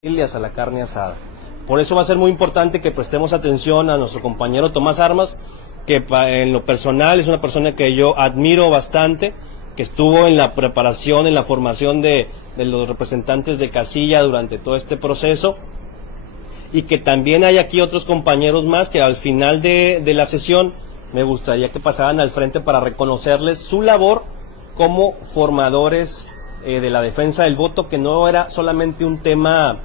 A la carne asada. Por eso va a ser muy importante que prestemos atención a nuestro compañero Tomás Armas, que en lo personal es una persona que yo admiro bastante, que estuvo en la preparación, en la formación de los representantes de casilla durante todo este proceso, y que también hay aquí otros compañeros más que al final de la sesión me gustaría que pasaran al frente para reconocerles su labor como formadores de la defensa del voto, que no era solamente un tema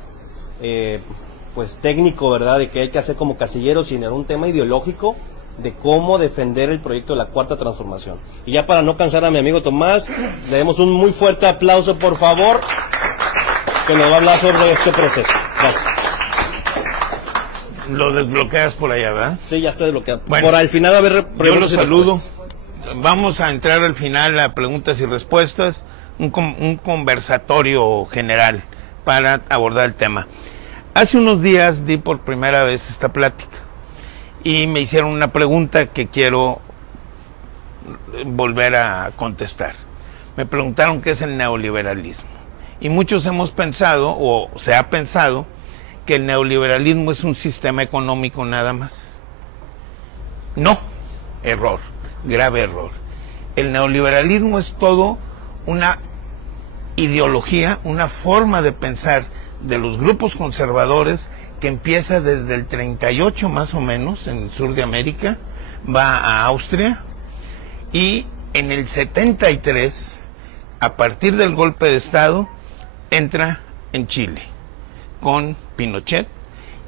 pues técnico, ¿verdad?, de que hay que hacer como casilleros, sino era un tema ideológico de cómo defender el proyecto de la Cuarta Transformación. Y ya para no cansar a mi amigo Tomás, le demos un muy fuerte aplauso, por favor, que nos va a hablar sobre este proceso. Gracias. Lo desbloqueas por allá, ¿verdad? Sí, ya está desbloqueado. Bueno, por al final, a ver, yo los saludo. Vamos a entrar al final a preguntas y respuestas, un conversatorio general para abordar el tema. Hace unos días di por primera vez esta plática y me hicieron una pregunta que quiero volver a contestar. Me preguntaron qué es el neoliberalismo. Y muchos hemos pensado, o se ha pensado, que el neoliberalismo es un sistema económico nada más. No, error, grave error. El neoliberalismo es todo una ideología, una forma de pensar de los grupos conservadores que empieza desde el 38 más o menos en el sur de América, va a Austria y en el 73, a partir del golpe de Estado, entra en Chile con Pinochet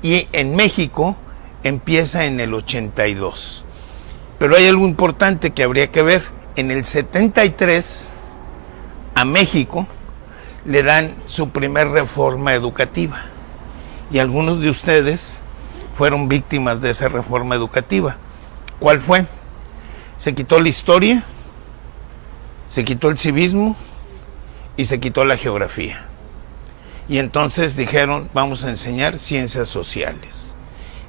y en México empieza en el 82. Pero hay algo importante que habría que ver. En el 73 a México le dan su primer reforma educativa y algunos de ustedes fueron víctimas de esa reforma educativa. ¿Cuál fue? Se quitó la historia, se quitó el civismo y se quitó la geografía. Y entonces dijeron, vamos a enseñar ciencias sociales.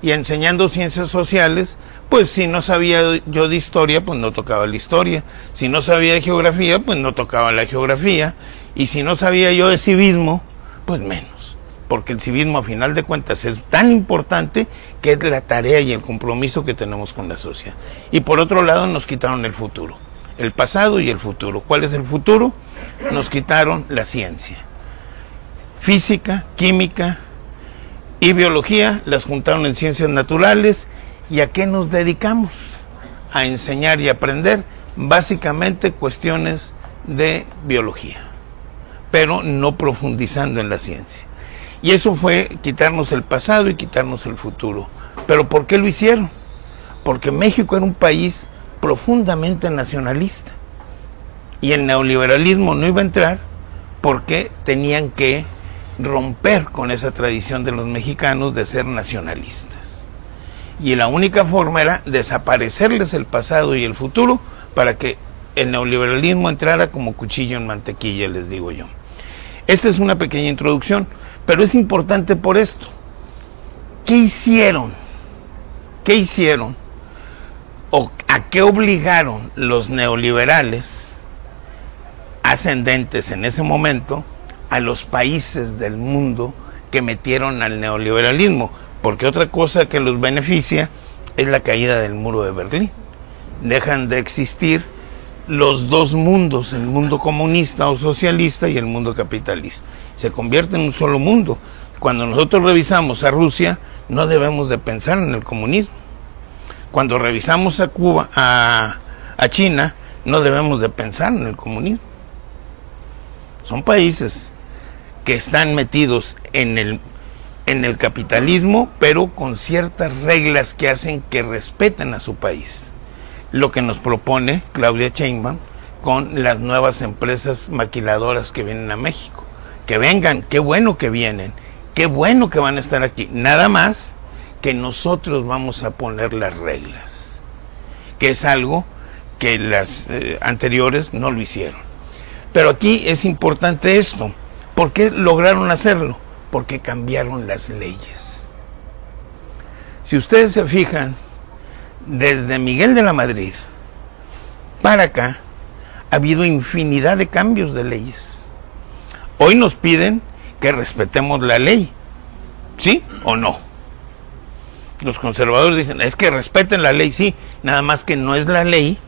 Y enseñando ciencias sociales, pues si no sabía yo de historia, pues no tocaba la historia. Si no sabía de geografía, pues no tocaba la geografía. Y si no sabía yo de civismo, pues menos. Porque el civismo, a final de cuentas, es tan importante que es la tarea y el compromiso que tenemos con la sociedad. Y por otro lado, nos quitaron el futuro. El pasado y el futuro. ¿Cuál es el futuro? Nos quitaron la ciencia. Física, química y biología las juntaron en ciencias naturales. ¿Y a qué nos dedicamos? A enseñar y aprender básicamente cuestiones de biología, pero no profundizando en la ciencia. Y eso fue quitarnos el pasado y quitarnos el futuro. ¿Pero por qué lo hicieron? Porque México era un país profundamente nacionalista y el neoliberalismo no iba a entrar porque tenían que romper con esa tradición de los mexicanos de ser nacionalistas. Y la única forma era desaparecerles el pasado y el futuro para que el neoliberalismo entrara como cuchillo en mantequilla, les digo yo. Esta es una pequeña introducción, pero es importante por esto. ¿Qué hicieron? ¿Qué hicieron? ¿O a qué obligaron los neoliberales ascendentes en ese momento a los países del mundo que metieron al neoliberalismo? Porque otra cosa que los beneficia es la caída del muro de Berlín. Dejan de existir los dos mundos, el mundo comunista o socialista y el mundo capitalista. Se convierte en un solo mundo. Cuando nosotros revisamos a Rusia, no debemos de pensar en el comunismo. Cuando revisamos a Cuba, a China, no debemos de pensar en el comunismo. Son países que están metidos en el capitalismo, pero con ciertas reglas que hacen que respeten a su país. Lo que nos propone Claudia Sheinbaum con las nuevas empresas maquiladoras que vienen a México. Que vengan, qué bueno que vienen, qué bueno que van a estar aquí. Nada más que nosotros vamos a poner las reglas, que es algo que las anteriores no lo hicieron. Pero aquí es importante esto. ¿Por qué lograron hacerlo? Porque cambiaron las leyes. Si ustedes se fijan, desde Miguel de la Madrid para acá ha habido infinidad de cambios de leyes. Hoy nos piden que respetemos la ley, ¿Sí o no? Los conservadores dicen, es que respeten la ley, sí, nada más que no es la ley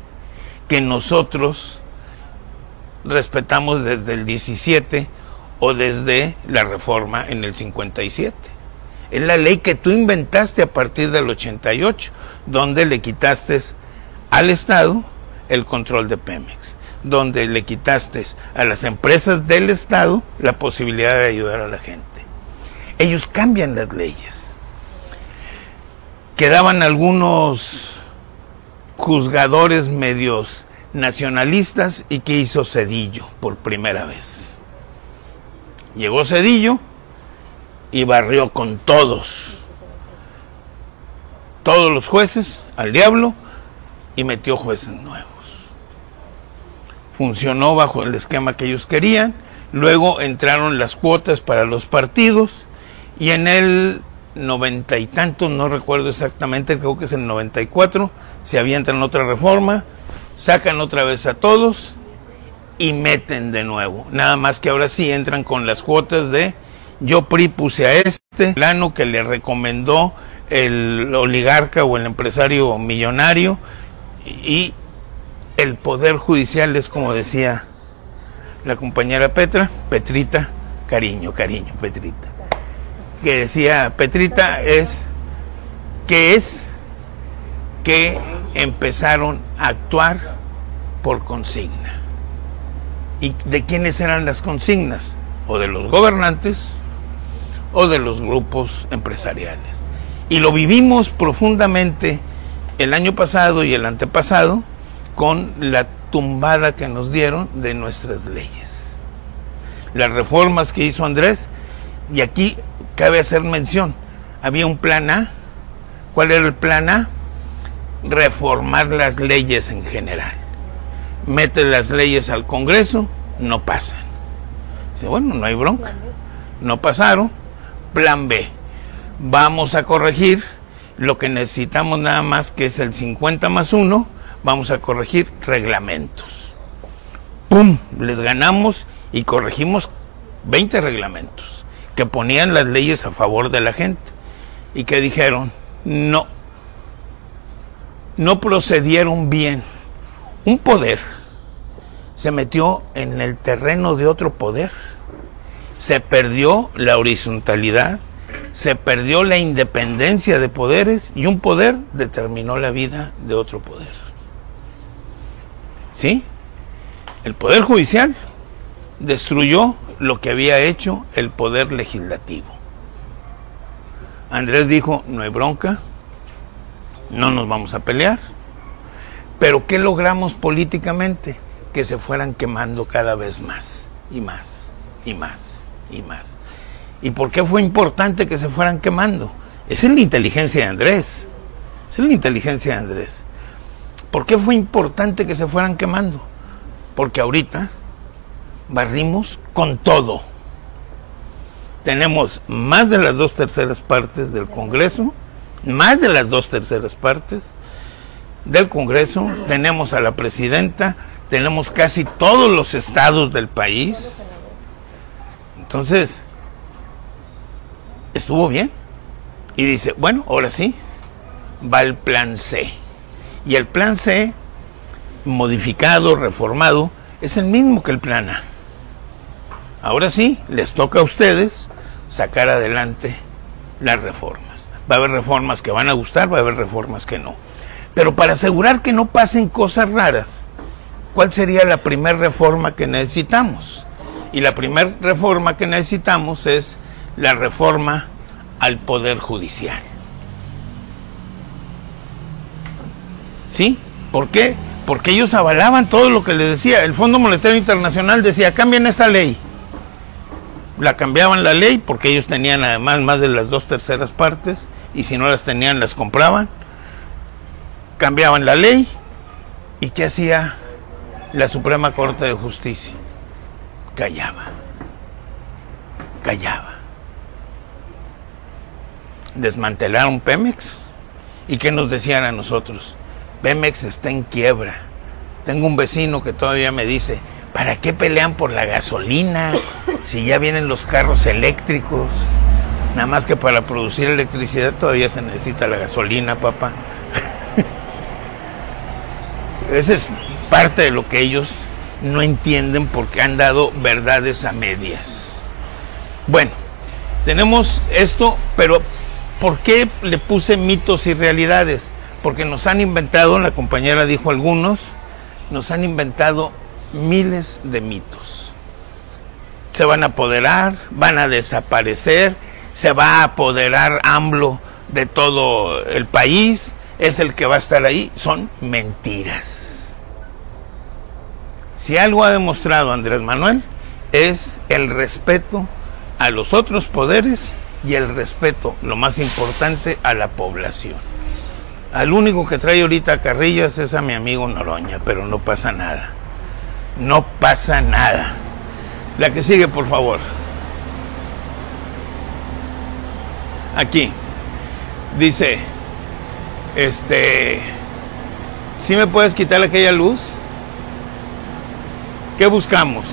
que nosotros respetamos desde el 17 o desde la reforma en el 57. Es la ley que tú inventaste a partir del 88, donde le quitaste al Estado el control de Pemex, donde le quitaste a las empresas del Estado la posibilidad de ayudar a la gente. Ellos cambian las leyes. Quedaban algunos juzgadores medios nacionalistas, y ¿qué hizo Zedillo por primera vez? Llegó Zedillo y barrió con todos los jueces al diablo y metió jueces nuevos. Funcionó bajo el esquema que ellos querían. Luego entraron las cuotas para los partidos, y en el 90 y tantos, no recuerdo exactamente, creo que es el 94, se avientan otra reforma, sacan otra vez a todos y meten de nuevo. Nada más que ahora sí entran con las cuotas de yo PRI puse a este plano que le recomendó el oligarca o el empresario millonario, y el poder judicial es, como decía la compañera Petrita, cariño, Petrita, que decía Petrita, es que empezaron a actuar por consigna. ¿Y de quiénes eran las consignas? O de los gobernantes o de los grupos empresariales. Y lo vivimos profundamente el año pasado y el antepasado con la tumbada que nos dieron de nuestras leyes. Las reformas que hizo Andrés, y aquí cabe hacer mención, había un plan A. ¿Cuál era el plan A? Reformar las leyes en general. Mete las leyes al Congreso, no pasan. Dice, bueno, no hay bronca, no pasaron. Plan B, vamos a corregir lo que necesitamos nada más, que es el 50+1, vamos a corregir reglamentos. ¡Pum! Les ganamos y corregimos 20 reglamentos que ponían las leyes a favor de la gente, y que dijeron, no procedieron bien. Un poder se metió en el terreno de otro poder, se perdió la horizontalidad, se perdió la independencia de poderes, y un poder determinó la vida de otro poder. ¿Sí? El poder judicial destruyó lo que había hecho el poder legislativo. Andrés dijo, no hay bronca, no nos vamos a pelear. Pero ¿qué logramos políticamente? Que se fueran quemando cada vez más y más y más y más. ¿Y por qué fue importante que se fueran quemando? Esa es la inteligencia de Andrés. Esa es la inteligencia de Andrés. ¿Por qué fue importante que se fueran quemando? Porque ahorita barrimos con todo. Tenemos más de las 2/3 partes del Congreso, más de las 2/3 partes del Congreso, tenemos a la presidenta, tenemos casi todos los estados del país. Entonces, estuvo bien. Y dice, bueno, ahora sí, va el plan C. Y el plan C, modificado, reformado, es el mismo que el plan A. Ahora sí, les toca a ustedes sacar adelante las reformas. Va a haber reformas que van a gustar, va a haber reformas que no. Pero para asegurar que no pasen cosas raras, ¿cuál sería la primera reforma que necesitamos? Y la primera reforma que necesitamos es la reforma al Poder Judicial. ¿Sí? ¿Por qué? Porque ellos avalaban todo lo que les decía. El Fondo Monetario Internacional decía, cambien esta ley. La cambiaban la ley porque ellos tenían además más de las 2/3 partes, y si no las tenían las compraban. Cambiaban la ley, y ¿qué hacía la Suprema Corte de Justicia? Callaba. Desmantelaron Pemex. ¿Y qué nos decían a nosotros? Pemex está en quiebra. Tengo un vecino que todavía me dice, ¿para qué pelean por la gasolina si ya vienen los carros eléctricos? Nada más que para producir electricidad todavía se necesita la gasolina, papá. Esa es parte de lo que ellos no entienden porque han dado verdades a medias. Bueno, tenemos esto, pero ¿por qué le puse mitos y realidades? Porque nos han inventado, la compañera dijo algunos, nos han inventado miles de mitos. Se van a apoderar, van a desaparecer, se va a apoderar AMLO de todo el país, es el que va a estar ahí. Son mentiras. Si algo ha demostrado Andrés Manuel es el respeto a los otros poderes y el respeto, lo más importante, a la población. Al único que trae ahorita carrillas es a mi amigo Noroña, pero no pasa nada. No pasa nada. La que sigue, por favor. Aquí dice, ¿sí me puedes quitar aquella luz? ¿Qué buscamos?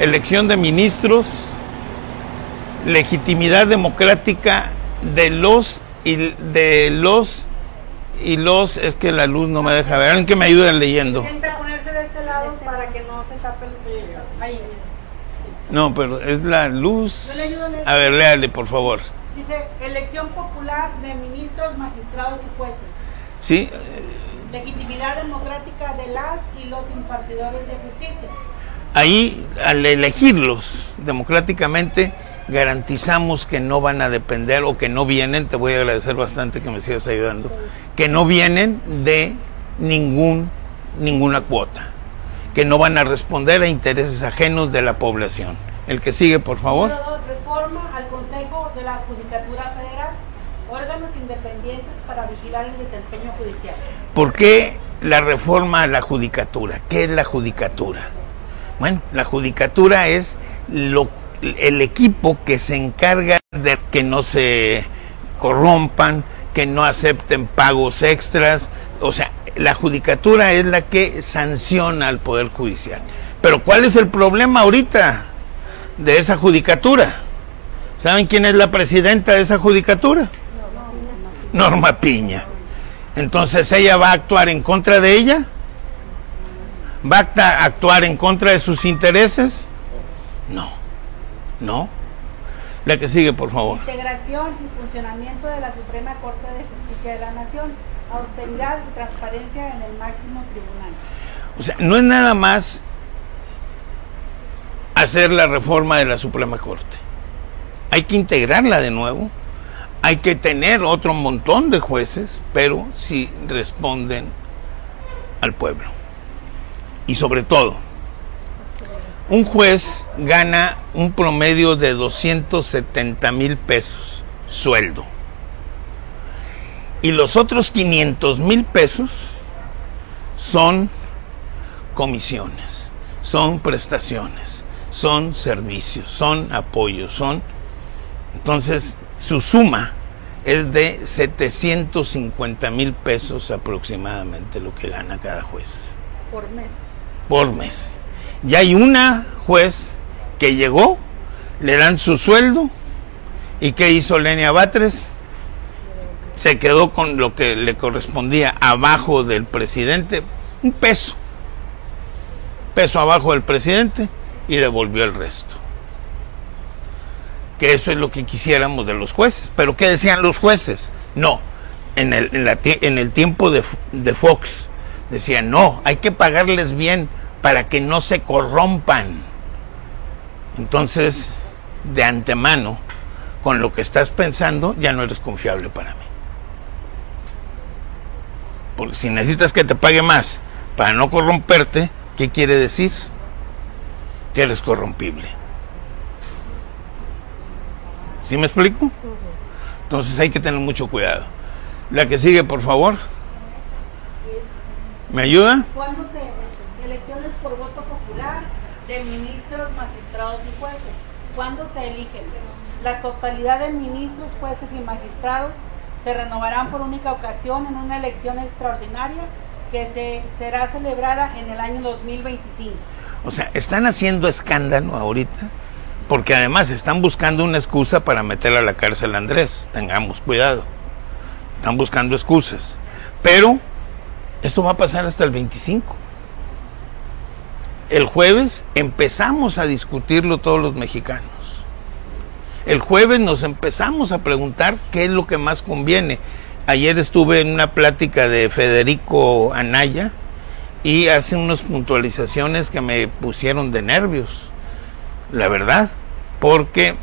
Elección de ministros, legitimidad democrática de los, es que la luz no me deja ver. Alguien que me ayude leyendo. Intenta ponerse de este lado para que no se tape el ahí. No, pero es la luz. A ver, léale, por favor. Dice, elección popular de ministros, magistrados y jueces. Sí. Legitimidad democrática de las y los impartidores de justicia. Ahí, al elegirlos democráticamente, garantizamos que no van a depender o que no vienen, te voy a agradecer bastante que me sigas ayudando, que no vienen de ninguna cuota, que no van a responder a intereses ajenos de la población. El que sigue, por favor. Número 2, reforma al Consejo de la Judicatura Federal, órganos independientes para vigilar el desempeño judicial. ¿Por qué la reforma a la judicatura? ¿Qué es la judicatura? Bueno, la judicatura es el equipo que se encarga de que no se corrompan, que no acepten pagos extras. O sea, la judicatura es la que sanciona al Poder Judicial. Pero ¿cuál es el problema ahorita de esa judicatura? ¿Saben quién es la presidenta de esa judicatura? Norma Piña. Entonces, ¿ella va a actuar en contra de ella? ¿Va a actuar en contra de sus intereses? No. No. La que sigue, por favor. Integración y funcionamiento de la Suprema Corte de Justicia de la Nación. Austeridad y transparencia en el máximo tribunal. O sea, no es nada más hacer la reforma de la Suprema Corte. Hay que integrarla de nuevo. Hay que tener otro montón de jueces, pero sí responden al pueblo. Y sobre todo, un juez gana un promedio de 270,000 pesos sueldo. Y los otros 500,000 pesos son comisiones, son prestaciones, son servicios, son apoyos, Entonces, su suma es de 750,000 pesos aproximadamente lo que gana cada juez. Por mes. Por mes. Y hay una juez que llegó, le dan su sueldo, ¿y qué hizo Lenia Batres? Se quedó con lo que le correspondía abajo del presidente, un peso abajo del presidente, y devolvió el resto. Que eso es lo que quisiéramos de los jueces. ¿Pero qué decían los jueces? No, en el tiempo de Fox decían, no, hay que pagarles bien para que no se corrompan. Entonces, de antemano, con lo que estás pensando, ya no eres confiable para mí. Porque si necesitas que te pague más para no corromperte, ¿qué quiere decir? Que eres corrompible. ¿Sí me explico? Entonces hay que tener mucho cuidado. La que sigue, por favor. ¿Me ayuda? ¿Cuándo se elecciones por voto popular de ministros, magistrados y jueces? ¿Cuándo se eligen? La totalidad de ministros, jueces y magistrados se renovarán por única ocasión en una elección extraordinaria que será celebrada en el año 2025. O sea, están haciendo escándalo ahorita porque además están buscando una excusa para meter a la cárcel a Andrés. Tengamos cuidado. Están buscando excusas. Pero esto va a pasar hasta el 25. El jueves empezamos a discutirlo todos los mexicanos. El jueves nos empezamos a preguntar qué es lo que más conviene. Ayer estuve en una plática de Federico Anaya y hace unas puntualizaciones que me pusieron de nervios, la verdad, porque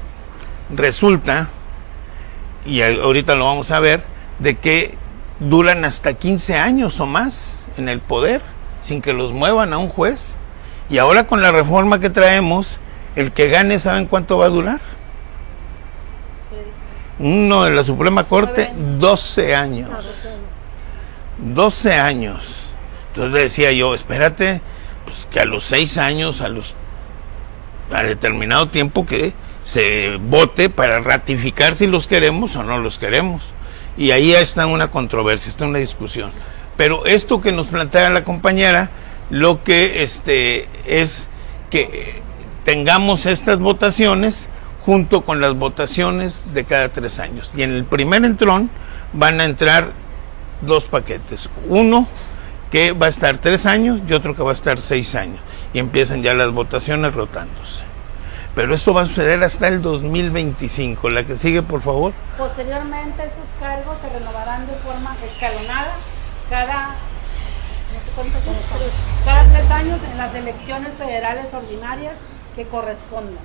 resulta, y ahorita lo vamos a ver, de que duran hasta 15 años o más en el poder sin que los muevan a un juez. Y ahora con la reforma que traemos, el que gane, ¿saben cuánto va a durar? Uno de la Suprema Corte, 12 años. 12 años. Entonces decía yo, espérate, pues que a los 6 años, a determinado tiempo que se vote para ratificar si los queremos o no los queremos. Y ahí está una controversia, está una discusión. Pero esto que nos plantea la compañera, lo que es que tengamos estas votaciones junto con las votaciones de cada 3 años. Y en el primer entrón van a entrar 2 paquetes. Uno que va a estar 3 años y otro que va a estar 6 años. Y empiezan ya las votaciones rotándose. Pero esto va a suceder hasta el 2025. La que sigue, por favor. Posteriormente, estos cargos se renovarán de forma escalonada cada 3 años en las elecciones federales ordinarias que correspondan.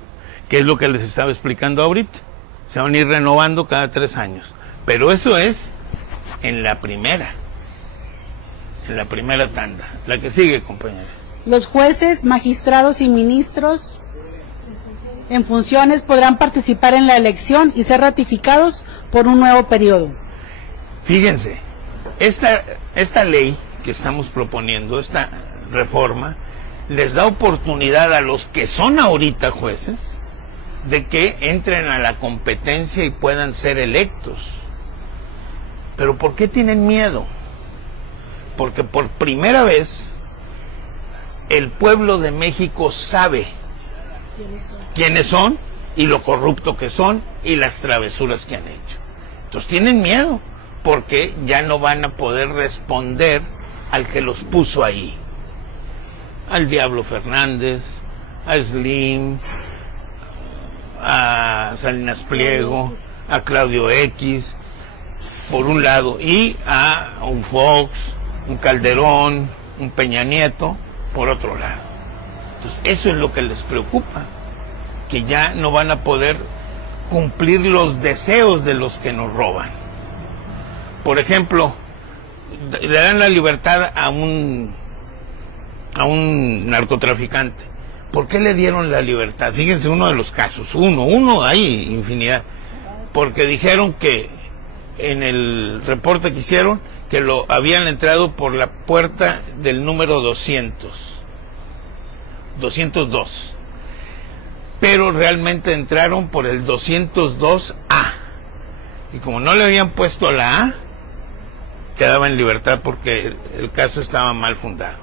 Que es lo que les estaba explicando ahorita. Se van a ir renovando cada 3 años. Pero eso es en la primera tanda. La que sigue, compañera. Los jueces, magistrados y ministros en funciones podrán participar en la elección y ser ratificados por un nuevo periodo. Fíjense, esta ley que estamos proponiendo, esta reforma, les da oportunidad a los que son ahorita jueces de que entren a la competencia y puedan ser electos. ¿Pero por qué tienen miedo? Porque por primera vez el pueblo de México sabe quiénes son y lo corrupto que son y las travesuras que han hecho. Entonces tienen miedo porque ya no van a poder responder al que los puso ahí. Al Diablo Fernández, a Slim, a Salinas Pliego, a Claudio X, por un lado, y a un Fox, un Calderón, un Peña Nieto, por otro lado. Entonces eso es lo que les preocupa, que ya no van a poder cumplir los deseos de los que nos roban. Por ejemplo, le dan la libertad a un narcotraficante. ¿Por qué le dieron la libertad? Fíjense uno de los casos, uno hay infinidad, porque dijeron que en el reporte que hicieron que lo habían entrado por la puerta del número 202, pero realmente entraron por el 202A, y como no le habían puesto la A, quedaba en libertad porque el caso estaba mal fundado.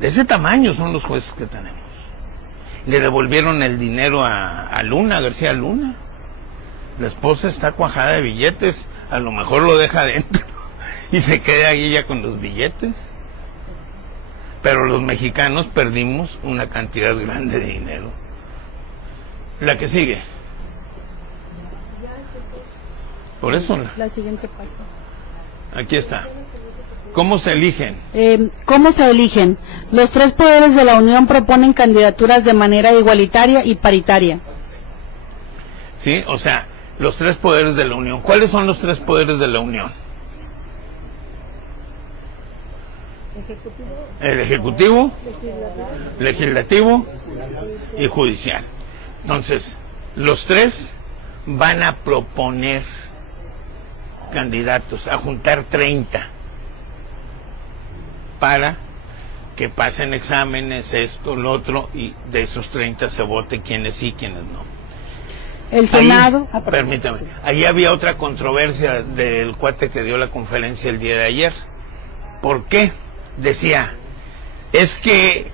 De ese tamaño son los jueces que tenemos. Le devolvieron el dinero a Luna, a García Luna. La esposa está cuajada de billetes, a lo mejor lo deja adentro y se queda ahí ya con los billetes. Pero los mexicanos perdimos una cantidad grande de dinero. La que sigue. Por eso la siguiente página. Aquí está. ¿Cómo se eligen? ¿Cómo se eligen? Los 3 poderes de la Unión proponen candidaturas de manera igualitaria y paritaria. Sí, o sea, los 3 poderes de la Unión. ¿Cuáles son los 3 poderes de la Unión? El Ejecutivo, Legislativo y Judicial. Entonces, los 3 van a proponer candidatos, a juntar 30 para que pasen exámenes, esto, lo otro, y de esos 30 se vote quiénes sí, quiénes no. El Senado... Permítame, sí. Ahí había otra controversia del cuate que dio la conferencia el día de ayer. ¿Por qué? Decía, es que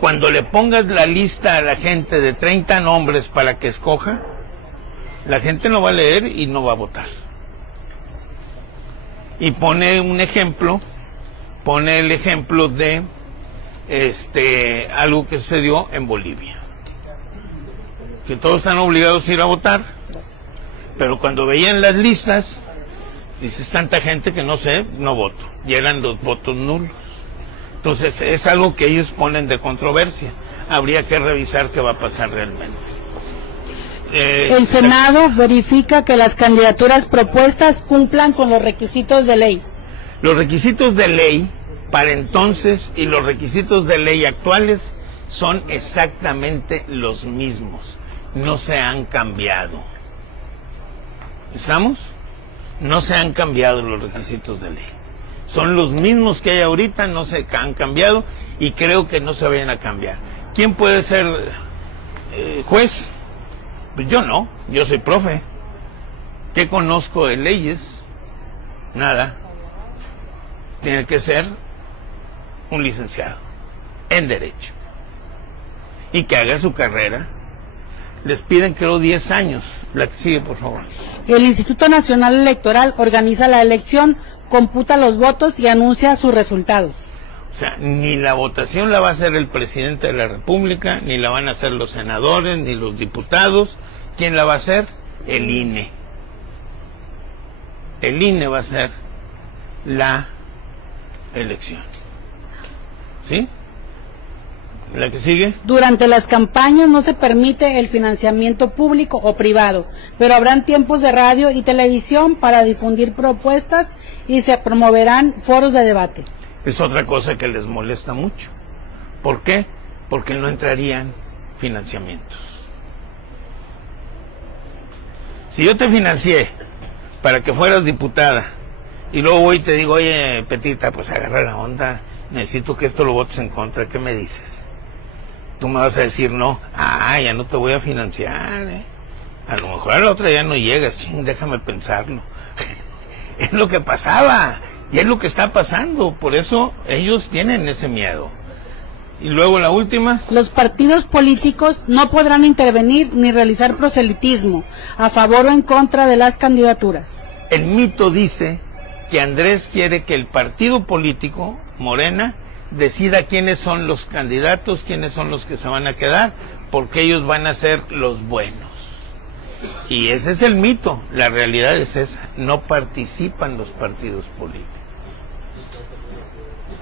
cuando le pongas la lista a la gente de 30 nombres para que escoja, la gente no va a leer y no va a votar. Y pone un ejemplo, pone el ejemplo de algo que sucedió en Bolivia, que todos están obligados a ir a votar, pero cuando veían las listas, dices, tanta gente que no sé, no voto, y eran los votos nulos. Entonces es algo que ellos ponen de controversia, habría que revisar qué va a pasar realmente. El Senado verifica que las candidaturas propuestas cumplan con los requisitos de ley. Los requisitos de ley para entonces y los requisitos de ley actuales son exactamente los mismos, no se han cambiado. ¿Estamos? No se han cambiado los requisitos de ley. Son los mismos que hay ahorita, no se han cambiado y creo que no se vayan a cambiar. ¿Quién puede ser juez? Pues yo no, yo soy profe. ¿Qué conozco de leyes? Nada. Tiene que ser un licenciado en Derecho y que haga su carrera. Les piden, creo, 10 años. La que sigue, por favor. El Instituto Nacional Electoral organiza la elección, computa los votos y anuncia sus resultados. O sea, ni la votación la va a hacer el presidente de la República, ni la van a hacer los senadores, ni los diputados. ¿Quién la va a hacer? El INE. El INE va a hacer la elección. ¿Sí? ¿La que sigue? Durante las campañas no se permite el financiamiento público o privado, pero habrán tiempos de radio y televisión para difundir propuestas y se promoverán foros de debate. Es otra cosa que les molesta mucho. ¿Por qué? Porque no entrarían financiamientos. Si yo te financié para que fueras diputada y luego voy y te digo, oye, Petita, pues agarra la onda, necesito que esto lo votes en contra, ¿qué me dices? Tú me vas a decir no, ya no te voy a financiar, a lo mejor a la otra ya no llegas, ching, déjame pensarlo. Es lo que pasaba y es lo que está pasando, por eso ellos tienen ese miedo. Y luego la última. Los partidos políticos no podrán intervenir ni realizar proselitismo a favor o en contra de las candidaturas. El mito dice que Andrés quiere que el partido político, Morena, decida quiénes son los candidatos, quiénes son los que se van a quedar, porque ellos van a ser los buenos. Y ese es el mito, la realidad es esa, no participan los partidos políticos.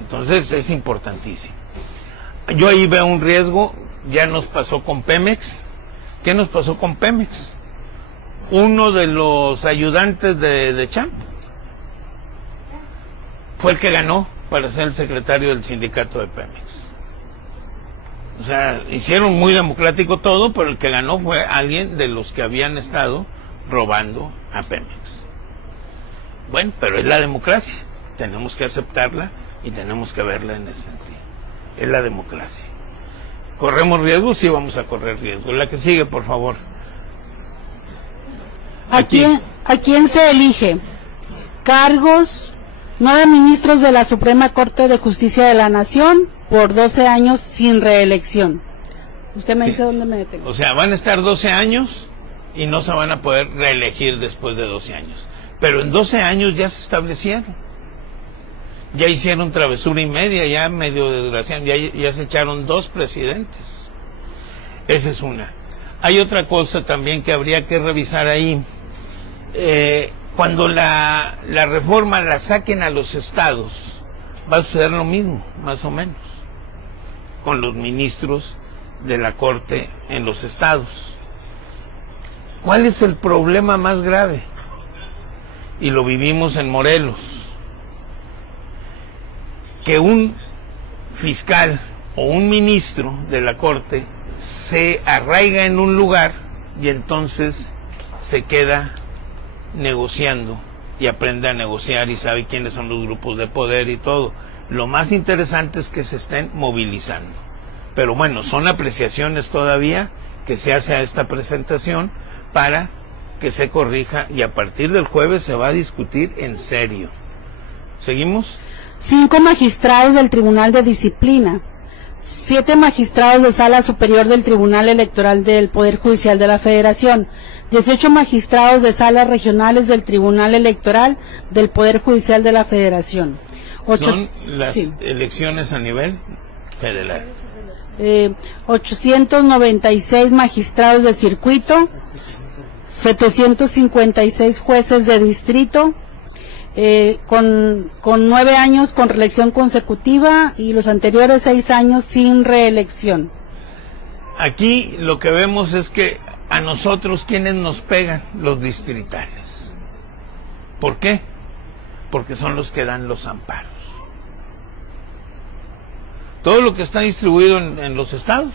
Entonces es importantísimo. Yo ahí veo un riesgo, ya nos pasó con Pemex. ¿Qué nos pasó con Pemex? Uno de los ayudantes de Champ fue el que ganó para ser el secretario del sindicato de Pemex. O sea, hicieron muy democrático todo, pero el que ganó fue alguien de los que habían estado robando a Pemex. Bueno, pero es la democracia, tenemos que aceptarla y tenemos que verla en ese sentido. Es la democracia. ¿Corremos riesgo? Sí, vamos a correr riesgo. La que sigue, por favor. ¿A quién se elige? Cargos, 9 ministros de la Suprema Corte de Justicia de la Nación por 12 años sin reelección. Usted me dice dónde me detengo. O sea, van a estar 12 años y no se van a poder reelegir después de 12 años. Pero en 12 años ya se establecieron. Ya hicieron travesura y media, ya medio desgraciado, ya se echaron 2 presidentes. Esa es una. Hay otra cosa también que habría que revisar ahí. Cuando la reforma la saquen a los estados, va a suceder lo mismo, más o menos, con los ministros de la Corte en los estados. ¿Cuál es el problema más grave? Y lo vivimos en Morelos. Que un fiscal o un ministro de la Corte se arraiga en un lugar y entonces se queda negociando y aprende a negociar y sabe quiénes son los grupos de poder y todo. Lo más interesante es que se estén movilizando. Pero bueno, son apreciaciones todavía que se hace a esta presentación para que se corrija y a partir del jueves se va a discutir en serio. ¿Seguimos? 5 magistrados del Tribunal de Disciplina 7 magistrados de Sala Superior del Tribunal Electoral del Poder Judicial de la Federación, 18 magistrados de salas regionales del Tribunal Electoral del Poder Judicial de la Federación. Son las elecciones a nivel federal. 896 magistrados de circuito, 756 jueces de distrito, con 9 años con reelección consecutiva y los anteriores 6 años sin reelección. Aquí lo que vemos es que a nosotros, ¿quiénes nos pegan? Los distritales. ¿Por qué? Porque son los que dan los amparos. Todo lo que está distribuido en los estados,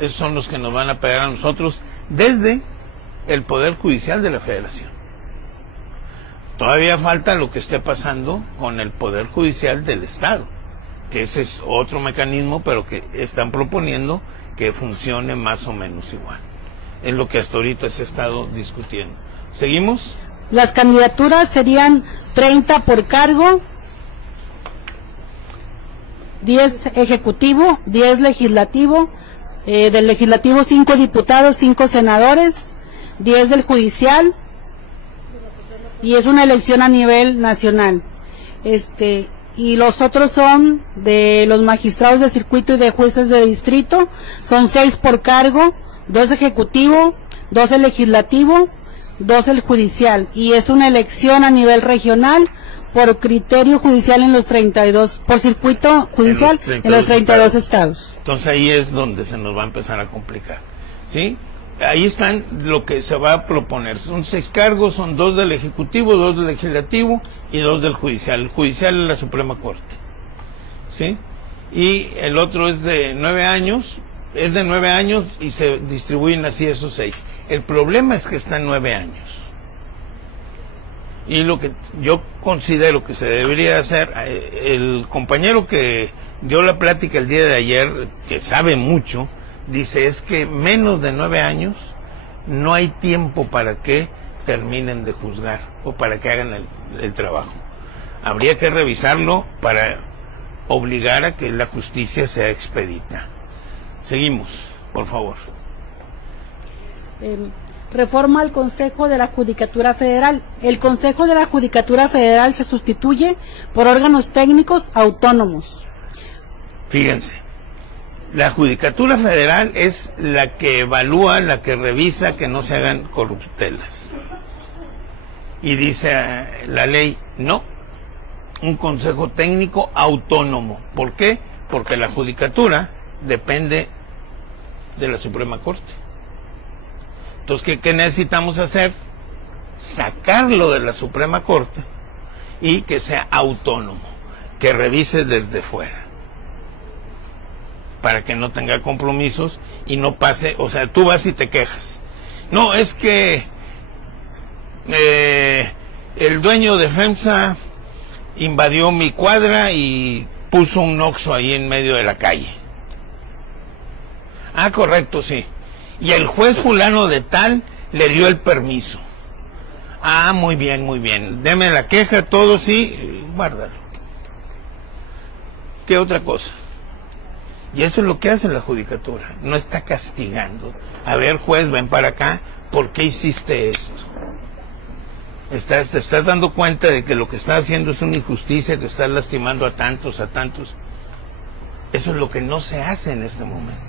esos son los que nos van a pegar a nosotros desde el Poder Judicial de la Federación. Todavía falta lo que esté pasando con el Poder Judicial del Estado, que ese es otro mecanismo, pero que están proponiendo que funcione más o menos igual. Es lo que hasta ahorita se ha estado discutiendo. ¿Seguimos? Las candidaturas serían 30 por cargo, 10 ejecutivo, 10 legislativo, del legislativo 5 diputados, 5 senadores, 10 del judicial, y es una elección a nivel nacional. Y los otros son de los magistrados de circuito y de jueces de distrito, son 6 por cargo, 2 ejecutivo, 2 el legislativo, 2 el judicial, y es una elección a nivel regional por criterio judicial en los 32, por circuito judicial en los 32 estados. Entonces ahí es donde se nos va a empezar a complicar, ¿sí? Ahí están lo que se va a proponer. Son 6 cargos, son 2 del Ejecutivo, 2 del Legislativo y 2 del Judicial. El Judicial es la Suprema Corte, ¿sí? Y el otro es de 9 años, y se distribuyen así esos 6. El problema es que están 9 años. Y lo que yo considero que se debería hacer, el compañero que dio la plática el día de ayer, que sabe mucho, dice, es que menos de 9 años no hay tiempo para que terminen de juzgar o para que hagan el trabajo. Habría que revisarlo para obligar a que la justicia sea expedita. Seguimos, por favor. Reforma al Consejo de la Judicatura Federal. El Consejo de la Judicatura Federal se sustituye por órganos técnicos autónomos. Fíjense, la Judicatura Federal es la que evalúa, la que revisa que no se hagan corruptelas. Y dice la ley, no, un consejo técnico autónomo. ¿Por qué? Porque la Judicatura depende de la Suprema Corte. Entonces, ¿qué necesitamos hacer? Sacarlo de la Suprema Corte y que sea autónomo, que revise desde fuera, para que no tenga compromisos y no pase, o sea, tú vas y te quejas. No, es que el dueño de FEMSA invadió mi cuadra y puso un Oxxo ahí en medio de la calle. Ah, correcto, sí. Y el juez fulano de tal le dio el permiso. Ah, muy bien, muy bien. Deme la queja, todo, sí, guárdalo. ¿Qué otra cosa? Y eso es lo que hace la Judicatura. No está castigando. A ver, juez, ven para acá. ¿Por qué hiciste esto? Te estás dando cuenta de que lo que estás haciendo es una injusticia, que estás lastimando a tantos, a tantos. Eso es lo que no se hace en este momento.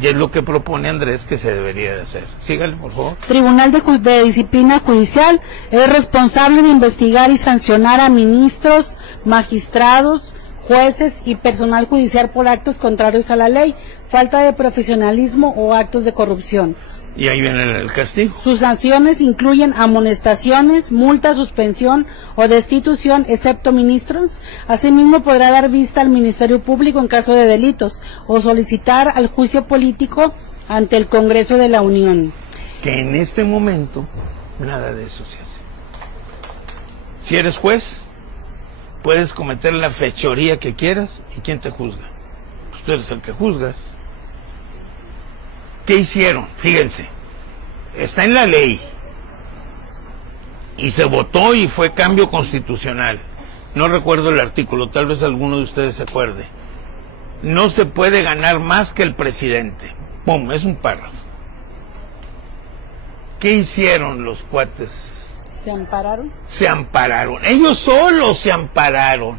Y es lo que propone Andrés que se debería de hacer. Sígale, por favor. Tribunal de Disciplina Judicial es responsable de investigar y sancionar a ministros, magistrados, jueces y personal judicial por actos contrarios a la ley, falta de profesionalismo o actos de corrupción. Y ahí viene el castigo. Sus sanciones incluyen amonestaciones, multa, suspensión o destitución, excepto ministros. Asimismo, podrá dar vista al Ministerio Público en caso de delitos o solicitar al juicio político ante el Congreso de la Unión. Que en este momento nada de eso se hace. Si eres juez, puedes cometer la fechoría que quieras y ¿quién te juzga? Pues tú eres el que juzgas. ¿Qué hicieron? Fíjense, está en la ley y se votó y fue cambio constitucional. No recuerdo el artículo, tal vez alguno de ustedes se acuerde. no se puede ganar más que el presidente. ¡Pum! Es un párrafo. ¿Qué hicieron los cuates? ¿Se ampararon? Se ampararon. Ellos solos se ampararon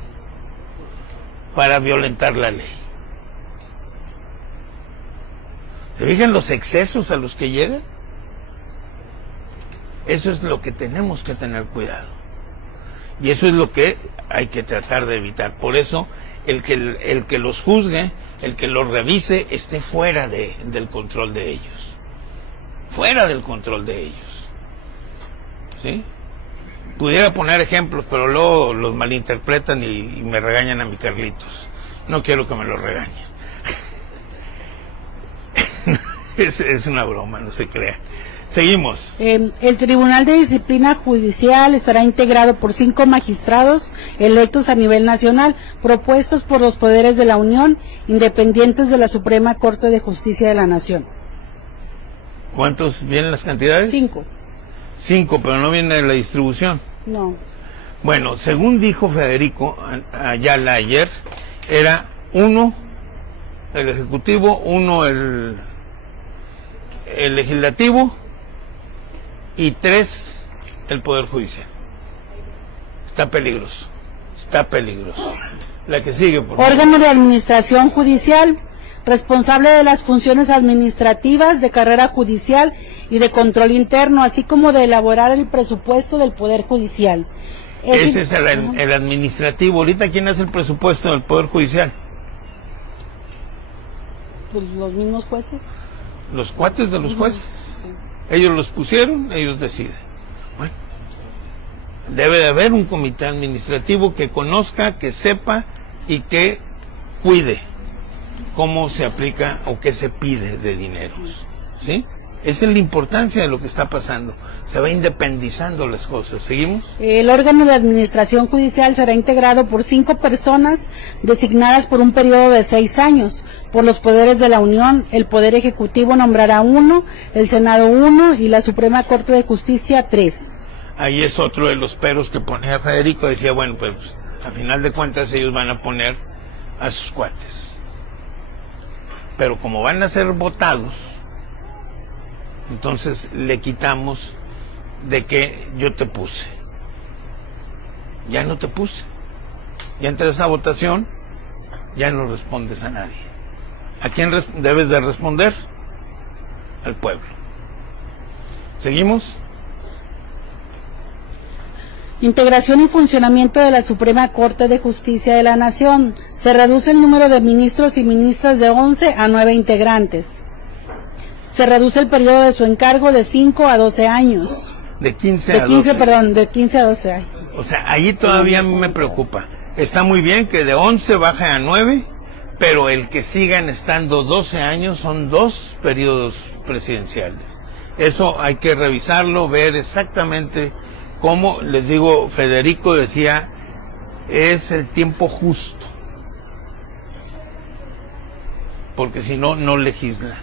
para violentar la ley. ¿Se fijan los excesos a los que llegan? Eso es lo que tenemos que tener cuidado. Y eso es lo que hay que tratar de evitar. Por eso, el que los juzgue, el que los revise, esté fuera del control de ellos. Fuera del control de ellos. ¿Sí? Pudiera poner ejemplos, pero luego los malinterpretan y me regañan a mi Carlitos. No quiero que me lo regañen. Es una broma, no se crea. Seguimos. El Tribunal de Disciplina Judicial estará integrado por 5 magistrados electos a nivel nacional, propuestos por los poderes de la Unión, independientes de la Suprema Corte de Justicia de la Nación. ¿Cuántos vienen las cantidades? 5. 5, pero no viene la distribución. No. Bueno, según dijo Federico Ayala ayer, era 1 el Ejecutivo, 1 el Legislativo y 3 el Poder Judicial. Está peligroso. Está peligroso. La que sigue, por favor. Órgano de Administración Judicial, responsable de las funciones administrativas, de carrera judicial y de control interno, así como de elaborar el presupuesto del Poder Judicial. Ese es el administrativo. Ahorita, ¿quién hace el presupuesto del Poder Judicial? Pues los mismos jueces. Los cuates de los jueces. Sí. Ellos los pusieron, ellos deciden. Bueno, debe de haber un comité administrativo que conozca, que sepa y que cuide cómo se aplica o qué se pide de dineros. ¿Sí? Esa es la importancia de lo que está pasando. Se va independizando las cosas. ¿Seguimos? El órgano de administración judicial será integrado por 5 personas designadas por un periodo de 6 años por los poderes de la Unión. El Poder Ejecutivo nombrará 1, el Senado 1 y la Suprema Corte de Justicia 3. Ahí es otro de los peros que ponía Federico. Decía, bueno, pues a final de cuentas ellos van a poner a sus cuates. Pero como van a ser votados, entonces le quitamos de que yo te puse. Ya no te puse. Ya entre esa votación, ya no respondes a nadie. ¿A quién debes de responder? Al pueblo. ¿Seguimos? Integración y funcionamiento de la Suprema Corte de Justicia de la Nación. Se reduce el número de ministros y ministras de 11 a 9 integrantes. Se reduce el periodo de su encargo de 5 a 12 años. De 15 a 12. De 15 a 12 años. O sea, ahí todavía a mí me preocupa. Está muy bien que de 11 baje a 9, pero el que sigan estando 12 años son 2 periodos presidenciales. Eso hay que revisarlo, ver exactamente cómo, les digo, Federico decía, es el tiempo justo. Porque si no, no legislan,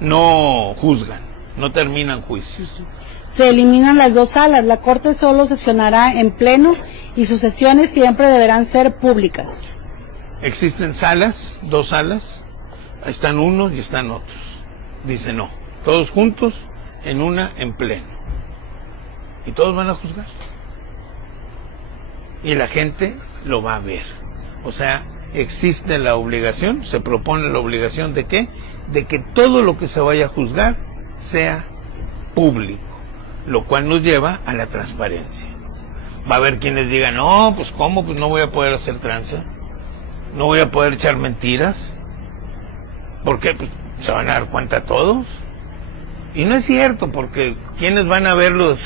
no juzgan, no terminan juicios. Se eliminan las 2 salas. La Corte solo sesionará en pleno y sus sesiones siempre deberán ser públicas. Existen salas, 2 salas, están unos y están otros. Dice no, todos juntos en una en pleno. Y todos van a juzgar. Y la gente lo va a ver. O sea, existe la obligación, se propone la obligación de ¿qué? De que todo lo que se vaya a juzgar sea público, lo cual nos lleva a la transparencia. Va a haber quienes digan, no, pues ¿cómo? Pues no voy a poder hacer tranza, no voy a poder echar mentiras. ¿Por qué? Pues se van a dar cuenta todos. Y no es cierto, porque ¿quiénes van a ver los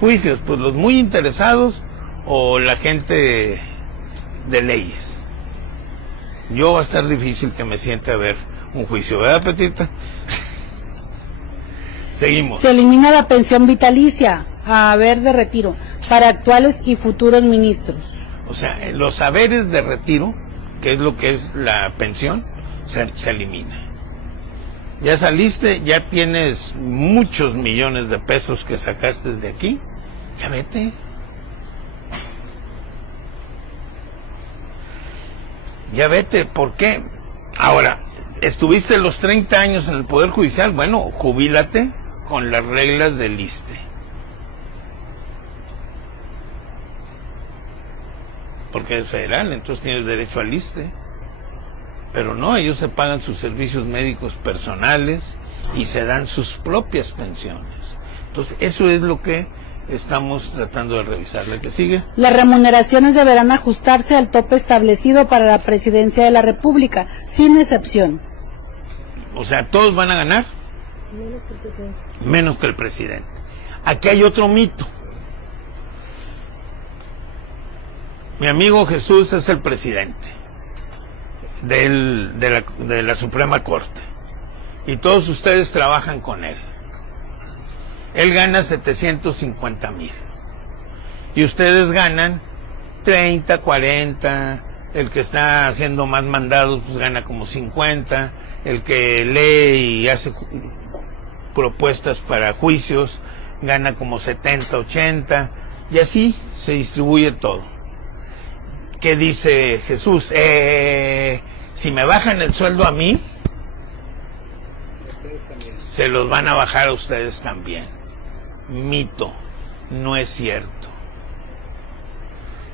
juicios? Pues los muy interesados o la gente de leyes. Yo va a estar difícil que me siente a ver un juicio, ¿verdad, Petita? Seguimos. Se elimina la pensión vitalicia a haber de retiro para actuales y futuros ministros. O sea, los haberes de retiro, que es lo que es la pensión, se elimina. Ya saliste, ya tienes muchos millones de pesos que sacaste de aquí, ya vete. Ya vete, ¿por qué? Ahora, estuviste los 30 años en el Poder Judicial, bueno, jubílate con las reglas del ISSSTE. Porque es federal, entonces tienes derecho al ISSSTE. Pero no, ellos se pagan sus servicios médicos personales y se dan sus propias pensiones. Entonces, eso es lo que estamos tratando de revisar. ¿La que sigue? Las remuneraciones deberán ajustarse al tope establecido para la presidencia de la República, sin excepción. O sea, todos van a ganar menos que el presidente. Aquí hay otro mito. Mi amigo Jesús es el presidente de la Suprema Corte y todos ustedes trabajan con él. Él gana 750,000 y ustedes ganan 30, 40, el que está haciendo más mandados pues gana como 50, el que lee y hace propuestas para juicios gana como 70, 80 y así se distribuye todo. ¿Qué dice Jesús? Si me bajan el sueldo a mí, se los van a bajar a ustedes también. Mito, no es cierto.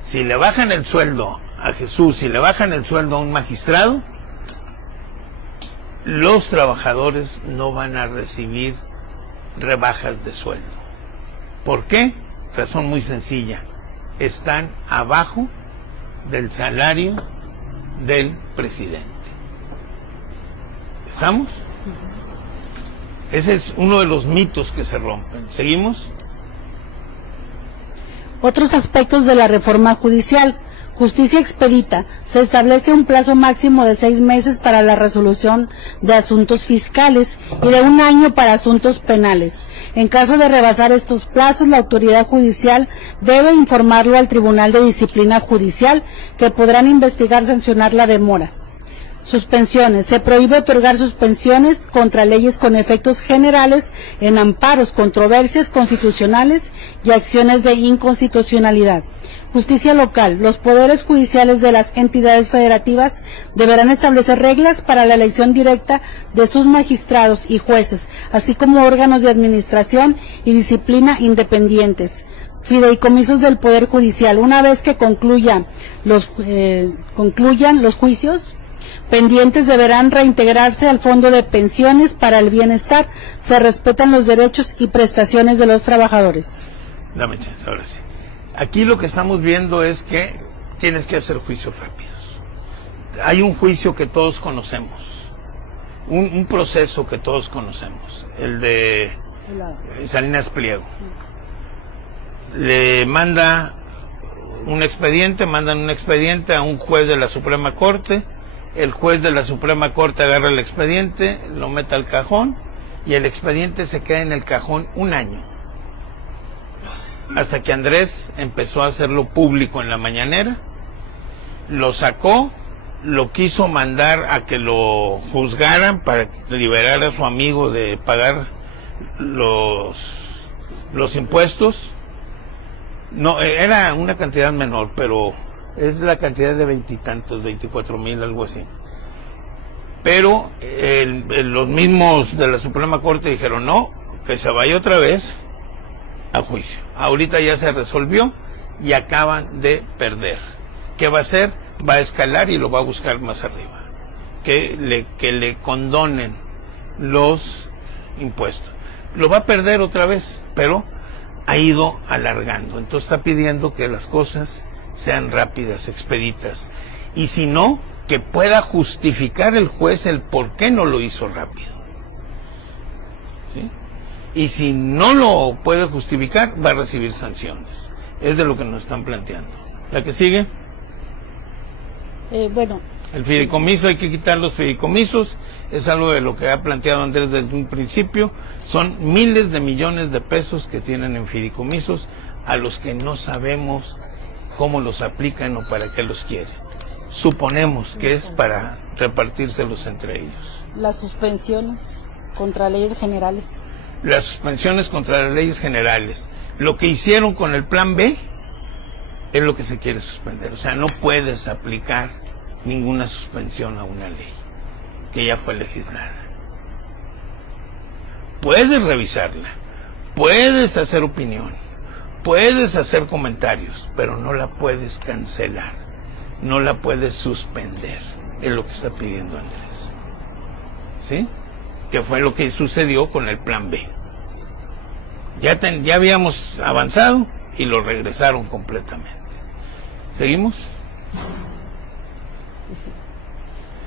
Si le bajan el sueldo a Jesús, si le bajan el sueldo a un magistrado, los trabajadores no van a recibir rebajas de sueldo. ¿Por qué? Razón muy sencilla. Están abajo del salario del presidente. ¿Estamos? Ese es uno de los mitos que se rompen. ¿Seguimos? Otros aspectos de la reforma judicial. Justicia expedita. Se establece un plazo máximo de 6 meses para la resolución de asuntos fiscales y de 1 año para asuntos penales. En caso de rebasar estos plazos, la autoridad judicial debe informarlo al Tribunal de Disciplina Judicial, que podrán investigar, sancionar la demora. Suspensiones. Se prohíbe otorgar suspensiones contra leyes con efectos generales en amparos, controversias constitucionales y acciones de inconstitucionalidad. Justicia local. Los poderes judiciales de las entidades federativas deberán establecer reglas para la elección directa de sus magistrados y jueces, así como órganos de administración y disciplina independientes. Fideicomisos del Poder Judicial. Una vez que concluyan los juicios pendientes, deberán reintegrarse al Fondo de Pensiones para el Bienestar. Se respetan los derechos y prestaciones de los trabajadores. Dame chance, ahora sí. Aquí lo que estamos viendo es que tienes que hacer juicios rápidos. Hay un juicio que todos conocemos, un proceso que todos conocemos, el de Salinas Pliego. Le mandan un expediente a un juez de la Suprema Corte. El juez de la Suprema Corte agarra el expediente, lo mete al cajón y el expediente se queda en el cajón 1 año. Hasta que Andrés empezó a hacerlo público en la mañanera, lo sacó, lo quiso mandar a que lo juzgaran para liberar a su amigo de pagar los impuestos. No, era una cantidad menor, pero es la cantidad de 20 y tantos, 24,000, algo así. Pero los mismos de la Suprema Corte dijeron no, que se vaya otra vez a juicio. Ahorita ya se resolvió y acaban de perder. ¿Qué va a hacer? Va a escalar y lo va a buscar más arriba. Que le condonen los impuestos. Lo va a perder otra vez, pero ha ido alargando. Entonces está pidiendo que las cosas sean rápidas, expeditas. Y si no, que pueda justificar el juez el por qué no lo hizo rápido. ¿Sí? Y si no lo puede justificar, va a recibir sanciones. Es de lo que nos están planteando. ¿La que sigue? El fideicomiso, hay que quitar los fideicomisos. Es algo de lo que ha planteado Andrés desde un principio. Son miles de millones de pesos que tienen en fideicomisos a los que no sabemos cómo los aplican o para qué los quieren. Suponemos que es para repartírselos entre ellos. Las suspensiones contra leyes generales. Las suspensiones contra las leyes generales. Lo que hicieron con el plan B es lo que se quiere suspender. O sea, no puedes aplicar ninguna suspensión a una ley que ya fue legislada. Puedes revisarla, puedes hacer opinión, puedes hacer comentarios, pero no la puedes cancelar, no la puedes suspender, es lo que está pidiendo Andrés. ¿Sí? Que fue lo que sucedió con el plan B. Ya habíamos avanzado y lo regresaron completamente. ¿Seguimos?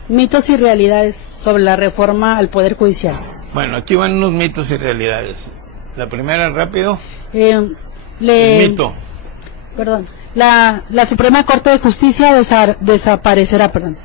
Mitos y realidades sobre la reforma al Poder Judicial. Bueno, aquí van unos mitos y realidades. La primera, rápido. El mito. Perdón. La Suprema Corte de Justicia desaparecerá, perdón.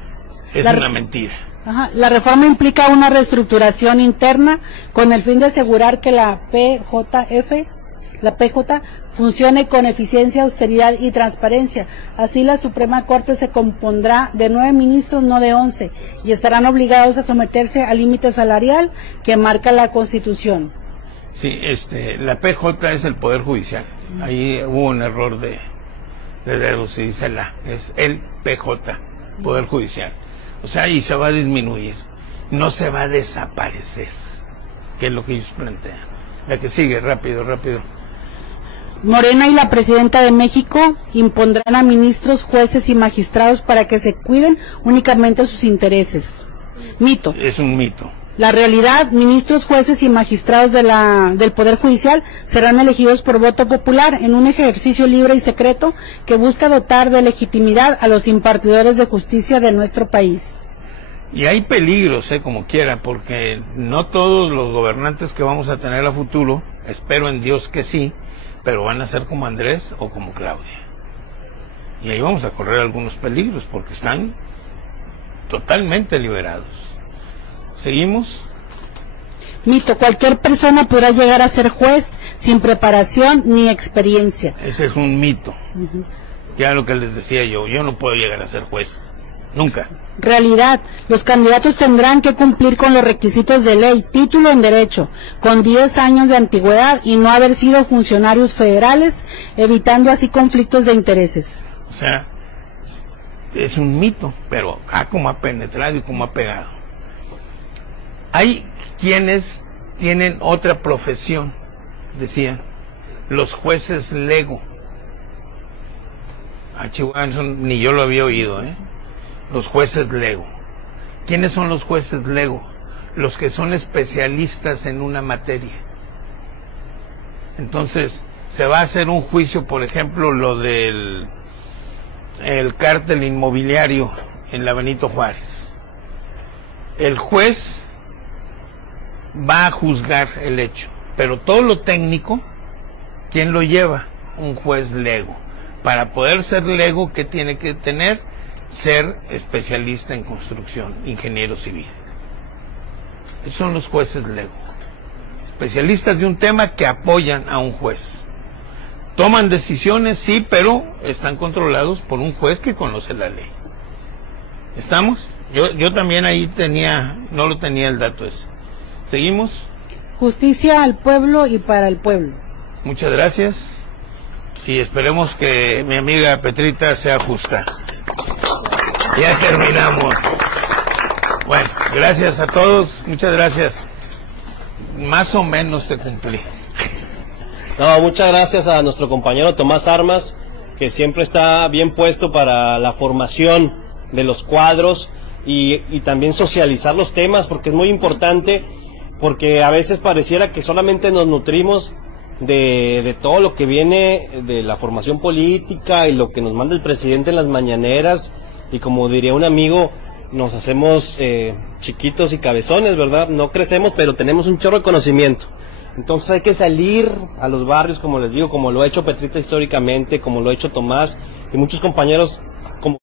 Es una mentira. Ajá. La reforma implica una reestructuración interna con el fin de asegurar que la PJ funcione con eficiencia, austeridad y transparencia. Así la Suprema Corte se compondrá de 9 ministros, no de 11, y estarán obligados a someterse al límite salarial que marca la Constitución. Sí, la PJ es el Poder Judicial. Ahí hubo un error de dedos, y dice es el PJ, Poder Judicial. O sea, y se va a disminuir, no se va a desaparecer, que es lo que ellos plantean. La que sigue, rápido. Morena y la Presidenta de México impondrán a ministros, jueces y magistrados para que se cuiden únicamente sus intereses. Mito. Es un mito. La realidad, ministros, jueces y magistrados del Poder Judicial serán elegidos por voto popular en un ejercicio libre y secreto que busca dotar de legitimidad a los impartidores de justicia de nuestro país. Y hay peligros, como quiera, porque no todos los gobernantes que vamos a tener a futuro, espero en Dios que sí, pero van a ser como Andrés o como Claudia. Y ahí vamos a correr algunos peligros, porque están totalmente liberados. ¿Seguimos? Mito, cualquier persona podrá llegar a ser juez sin preparación ni experiencia. Ese es un mito. Ya lo que les decía yo no puedo llegar a ser juez. Nunca. Realidad, los candidatos tendrán que cumplir con los requisitos de ley, título en Derecho, con 10 años de antigüedad y no haber sido funcionarios federales, evitando así conflictos de intereses. O sea, es un mito, pero como ha penetrado y como ha pegado. Hay quienes tienen otra profesión, decían, los jueces lego. Chihuahua, ni yo lo había oído, Los jueces lego. ¿Quiénes son los jueces lego? Los que son especialistas en una materia. Entonces, se va a hacer un juicio, por ejemplo, lo del cártel inmobiliario en la Benito Juárez. El juez va a juzgar el hecho, pero todo lo técnico, ¿quién lo lleva? Un juez lego. Para poder ser lego, ¿qué tiene que tener? Ser especialista en construcción, ingeniero civil. Esos son los jueces lego. Especialistas de un tema que apoyan a un juez. Toman decisiones, sí, pero están controlados por un juez que conoce la ley. ¿Estamos? Yo también ahí no lo tenía el dato ese. ¿Seguimos? Justicia al pueblo y para el pueblo. Muchas gracias. Y esperemos que mi amiga Petrita sea justa. Ya terminamos. Bueno, gracias a todos. Muchas gracias. Más o menos te cumplí. No, muchas gracias a nuestro compañero Tomás Armas, que siempre está bien puesto para la formación de los cuadros y también socializar los temas, porque es muy importante, porque a veces pareciera que solamente nos nutrimos de todo lo que viene de la formación política y lo que nos manda el presidente en las mañaneras, y como diría un amigo, nos hacemos chiquitos y cabezones, ¿verdad? No crecemos, pero tenemos un chorro de conocimiento. Entonces hay que salir a los barrios, como les digo, como lo ha hecho Petrita históricamente, como lo ha hecho Tomás y muchos compañeros